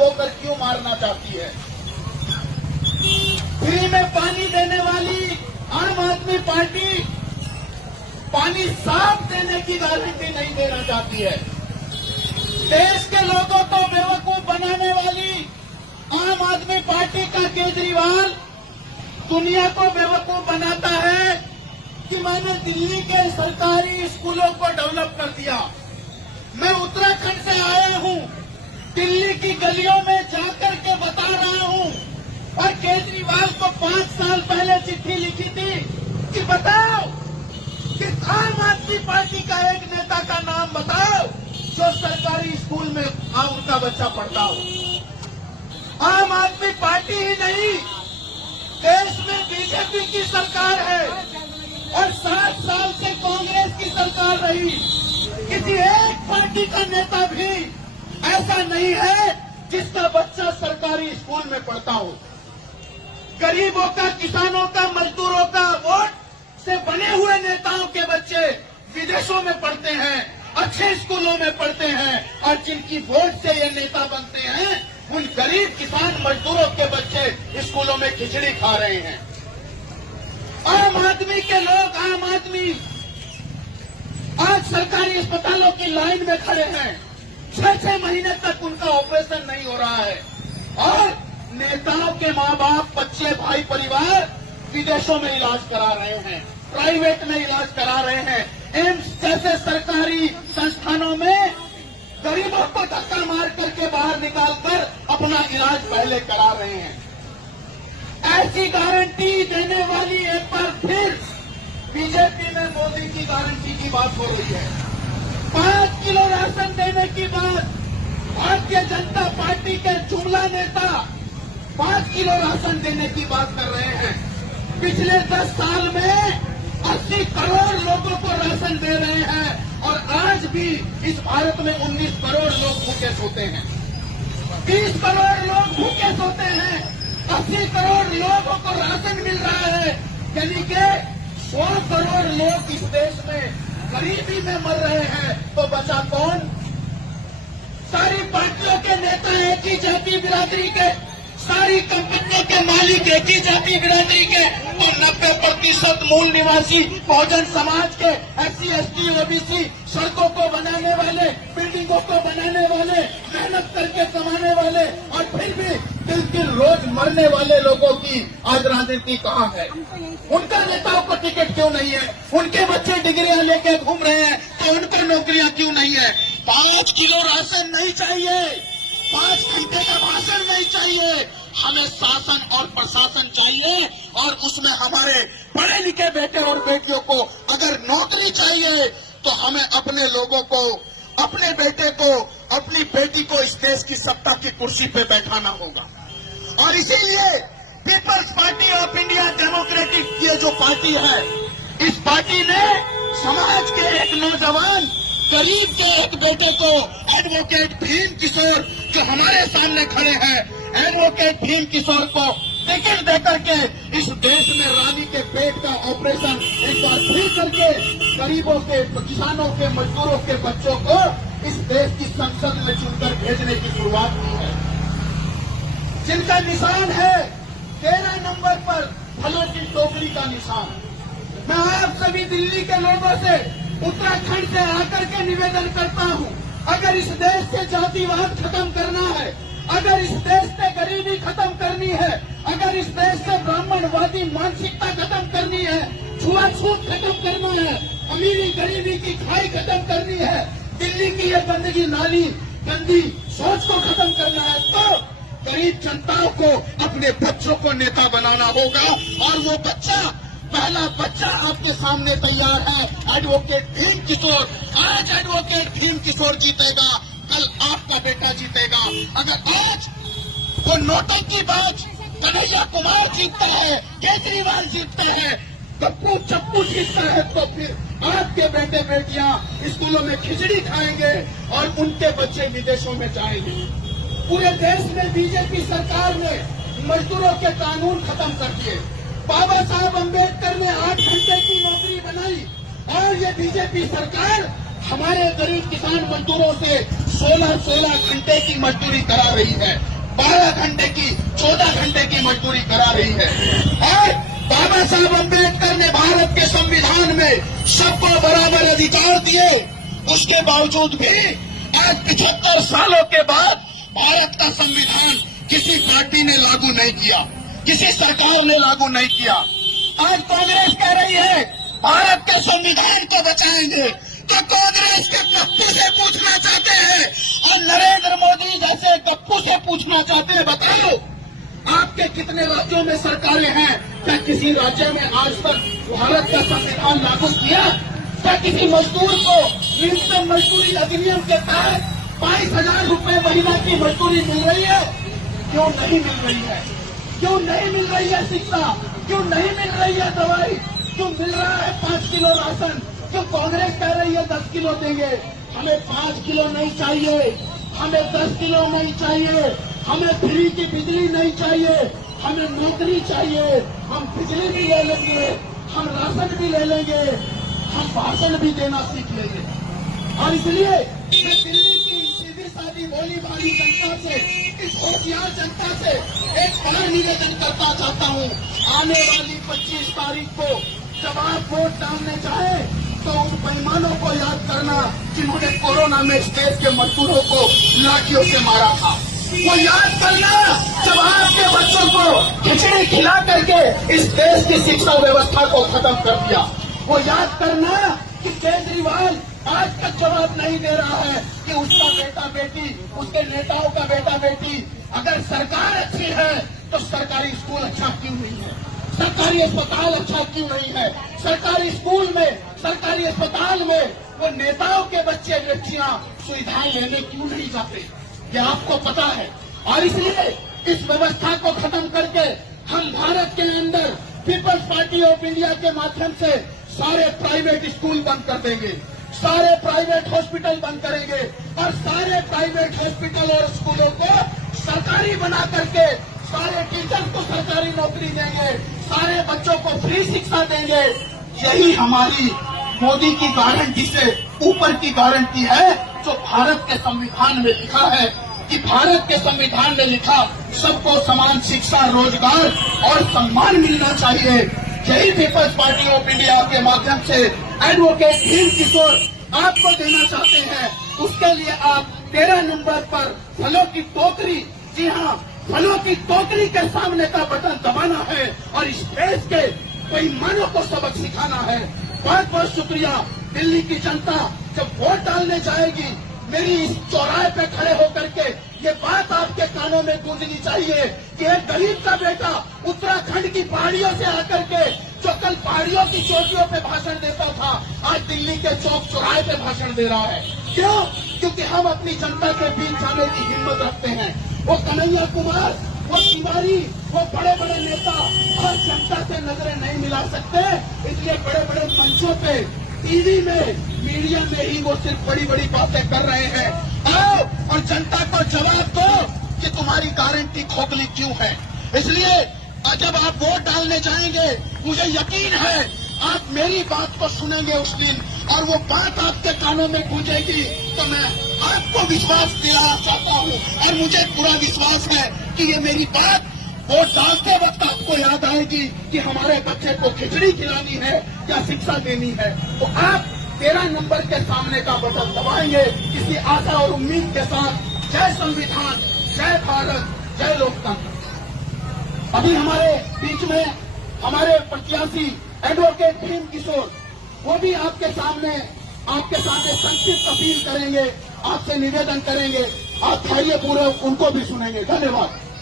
बोकर क्यों मारना चाहती है? फ्री में पानी देने वाली आम आदमी पार्टी पानी साफ देने की गारंटी नहीं देना चाहती है। देश के लोगों को बेवकूफ बनाने वाली आम आदमी पार्टी का केजरीवाल दुनिया को बेवकूफ बनाता है कि मैंने दिल्ली के सरकारी स्कूलों को डेवलप कर दिया। मैं उत्तराखंड से आया हूं, दिल्ली की गलियों में जाकर के बता रहा हूं, और केजरीवाल को 5 साल पहले चिट्ठी लिखी थी कि बताओ कि आम आदमी पार्टी का एक नेता का नाम बताओ जो सरकारी स्कूल में उनका बच्चा पढ़ता हो। आम आदमी पार्टी ही नहीं, देश में बीजेपी की सरकार है और 7 साल से कांग्रेस की सरकार रही। किसी एक पार्टी का नेता भी ऐसा नहीं है जिसका बच्चा सरकारी स्कूल में पढ़ता हो। गरीबों का, किसानों का, मजदूरों का वोट से बने हुए नेताओं के बच्चे विदेशों में पढ़ते हैं, अच्छे स्कूलों में पढ़ते हैं, और जिनकी वोट से ये नेता बनते हैं उन गरीब किसान मजदूरों के बच्चे स्कूलों में खिचड़ी खा रहे हैं। आम आदमी के लोग, आम आदमी आज सरकारी अस्पतालों की लाइन में खड़े हैं, 6-6 महीने तक उनका ऑपरेशन नहीं हो रहा है, और नेताओं के माँ बाप, बच्चे, भाई, परिवार विदेशों में इलाज करा रहे हैं, प्राइवेट में इलाज करा रहे हैं। एम्स जैसे सरकारी संस्थानों में गरीबों को धक्का मार करके बाहर निकालकर अपना इलाज पहले करा रहे हैं। ऐसी गारंटी देने वाली एक बार फिर बीजेपी में मोदी की गारंटी की बात हो रही है। 5 किलो राशन देने की बात, भारतीय जनता पार्टी के जुमला नेता 5 किलो राशन देने की बात कर रहे हैं। पिछले 10 साल में 80 करोड़ लोगों को राशन दे रहे हैं, और आज भी इस भारत में 19 करोड़ लोग भूखे सोते हैं, 20 करोड़ लोग भूखे सोते हैं, 80 करोड़ लोगों को राशन मिल रहा है, यानी कि 100 करोड़ लोग इस देश में गरीबी में मर रहे हैं। तो बचा कौन? सारी पार्टियों के नेता एक ही जाति बिरादरी के, सारी कंपनियों के मालिक एक ही जाति बिरादरी के, और 90% मूल निवासी बहुजन समाज के, SC, ST, OBC, सड़कों को बनाने वाले, बिल्डिंगों को बनाने वाले, मेहनत करके कमाने वाले, और फिर भी दिल रोज मरने वाले लोगों की आज राजनीति कहाँ है? उनका नेताओं को टिकट क्यों नहीं है? उनके बच्चे डिग्रियां लेके घूम रहे हैं तो उनको नौकरियां क्यों नहीं है? 5 किलो राशन नहीं चाहिए, 5 घंटे का भाषण नहीं चाहिए, हमें शासन और प्रशासन चाहिए, और उसमें हमारे पढ़े लिखे बेटे और बेटियों को अगर नौकरी चाहिए तो हमें अपने लोगों को, अपने बेटे को, अपनी बेटी को इस देश की सत्ता की कुर्सी पे बैठाना होगा। और इसीलिए peoples party of India democratic ये जो पार्टी है, इस पार्टी ने समाज के एक नौजवान, गरीब के एक बेटे को, एडवोकेट भीम किशोर जो हमारे सामने खड़े हैं, एडवोकेट भीम किशोर को टिकट देकर के इस देश में रानी के पेट का ऑपरेशन एक बार फिर करके गरीबों के, किसानों के, मजदूरों के बच्चों को इस देश की संसद में चुनकर भेजने की शुरुआत की है, जिनका निशान है 13 नंबर पर फलों की टोकरी का निशान। मैं आप सभी दिल्ली के लोगों से, उत्तराखंड से आकर के निवेदन करता हूं, अगर इस देश से जातिवाद खत्म करना है, अगर इस देश से गरीबी खत्म करनी है, अगर इस देश से ब्राह्मणवादी मानसिकता खत्म करनी है, छुआछूत खत्म करना है, अमीरी गरीबी की खाई खत्म करनी है, दिल्ली की ये गंदगी नाली, गंदी सोच को खत्म करना है, तो गरीब जनताओं को, अपने बच्चों को नेता बनाना होगा। और वो बच्चा, पहला बच्चा आपके सामने तैयार है, एडवोकेट भीम किशोर। आज एडवोकेट भीम किशोर जीतेगा, कल आपका बेटा जीतेगा। अगर आज वो नोटों की बात कन्हैया कुमार जीतता है, केजरीवाल जीतता है, गप्पू चप्पू जीतता है, तो फिर आपके बेटे बेटियां स्कूलों में खिचड़ी खाएंगे और उनके बच्चे विदेशों में जाएंगे। पूरे देश में बीजेपी सरकार ने मजदूरों के कानून खत्म कर दिए। बाबा साहब अम्बेडकर ने 8 घंटे की नौकरी बनाई, और ये बीजेपी सरकार हमारे गरीब किसान मजदूरों से 16-16 घंटे की मजदूरी करा रही है, 12 घंटे की, 14 घंटे की मजदूरी करा रही है। और बाबा साहब अम्बेडकर ने भारत के संविधान में सबको बराबर अधिकार दिए, उसके बावजूद भी आज 75 सालों के बाद भारत का संविधान किसी पार्टी ने लागू नहीं किया, किसी सरकार ने लागू नहीं किया। आज कांग्रेस कह रही है भारत के संविधान को बचाएंगे, तो कांग्रेस के गप्पू से पूछना चाहते हैं और नरेंद्र मोदी जैसे गप्पू से पूछना चाहते हैं, बताओ आपके कितने राज्यों में सरकारें हैं? क्या किसी राज्य में आज तक भारत का संविधान लागू किया? क्या किसी मजदूर को न्यूनतम मजदूरी अधिनियम के तहत 22,000 रुपए महीना की मजदूरी मिल रही है? क्यों नहीं मिल रही है? क्यों नहीं मिल रही है शिक्षा? क्यों नहीं मिल रही है दवाई? क्यों मिल रहा है 5 किलो राशन? क्यों कांग्रेस कह रही है 10 किलो देंगे? हमें 5 किलो नहीं चाहिए, हमें 10 किलो नहीं चाहिए, हमें फ्री की बिजली नहीं चाहिए, हमें नौकरी चाहिए। हम बिजली भी ले लेंगे, हम राशन भी ले लेंगे, हम भाषण भी देना सीख लेंगे। और इसलिए मैं दिल्ली की सीधी सादी भोली भाली जनता से, इस होशियार जनता से एक बड़ा निवेदन करना चाहता हूँ। आने वाली 25 तारीख को जब आप वोट डालने चाहें तो उन बेईमानों को याद करना जिन्होंने कोरोना में इस देश के मजदूरों को लाठियों से मारा था। वो याद करना जब आपके बच्चों को खिचड़ी खिला करके इस देश की शिक्षा व्यवस्था को खत्म कर दिया। वो याद करना कि केजरीवाल आज तक जवाब नहीं दे रहा है कि उसका बेटा बेटी, उसके नेताओं का बेटा बेटी, अगर सरकार अच्छी है तो सरकारी स्कूल अच्छा क्यों नहीं है? सरकारी अस्पताल अच्छा क्यों नहीं है? सरकारी स्कूल में, सरकारी अस्पताल में वो नेताओं के बच्चे बच्चियां सुविधाएं लेने क्यों नहीं जाते? ये आपको पता है। और इसलिए इस व्यवस्था को खत्म करके हम भारत के अंदर पीपल्स पार्टी ऑफ इंडिया के माध्यम से सारे प्राइवेट स्कूल बंद कर देंगे, सारे प्राइवेट हॉस्पिटल बंद करेंगे और सारे प्राइवेट हॉस्पिटल और स्कूलों को सरकारी बना करके सारे टीचर को सरकारी नौकरी देंगे, सारे बच्चों को फ्री शिक्षा देंगे। यही हमारी मोदी की गारंटी से ऊपर की गारंटी है जो भारत के संविधान में लिखा है कि भारत के संविधान में लिखा सबको समान शिक्षा, रोजगार और सम्मान मिलना चाहिए। यही पीपल्स पार्टी ऑफ इंडिया के माध्यम से एडवोकेट भीम किशोर आपको देना चाहते हैं। उसके लिए आप 13 नंबर पर फलों की टोकरी, जी हाँ, फलों की टोकरी के सामने का बटन दबाना है और इस देश के बेईमानों को सबक सिखाना है। बहुत बहुत शुक्रिया। दिल्ली की जनता जब वोट डालने जाएगी, मेरी इस चौराहे पे खड़े होकर के ये बात आपके कानों में गूंजनी चाहिए कि एक गरीब का बेटा उत्तराखंड की पहाड़ियों से आकर के जो कल पहाड़ियों की चोटियों पे भाषण देता था, आज दिल्ली के चौक चौराहे पे भाषण दे रहा है। क्यों? क्योंकि हम अपनी जनता के बीच जाने की हिम्मत रखते हैं। वो कन्हैया कुमार, वो तिवारी, वो बड़े बड़े नेता और जनता से नजरें नहीं मिला सकते, इसलिए बड़े बड़े मंचों पे, टीवी में, मीडिया में ही वो सिर्फ बड़ी बड़ी बातें कर रहे हैं। आओ और जनता को जवाब दो कि तुम्हारी गारंटी खोखली क्यों है। इसलिए जब आप वोट डालने जाएंगे, मुझे यकीन है आप मेरी बात को सुनेंगे उस दिन और वो बात आपके कानों में गूंजेगी, तो मैं आपको विश्वास दिलाना चाहता हूँ और मुझे पूरा विश्वास है कि ये मेरी बात वोट डालते वक्त आपको याद आएगी कि हमारे बच्चे को खिचड़ी खिलानी है या शिक्षा देनी है। तो आप 13 नंबर के सामने का बटन दबाएंगे इसी आशा और उम्मीद के साथ। जय संविधान, जय भारत, जय लोकतंत्र। अभी हमारे बीच में हमारे प्रत्याशी एडवोकेट भीम किशोर, वो भी आपके सामने संक्षिप्त अपील करेंगे, आपसे निवेदन करेंगे। आप धैर्य पूर्वक उनको भी सुनेंगे। धन्यवाद।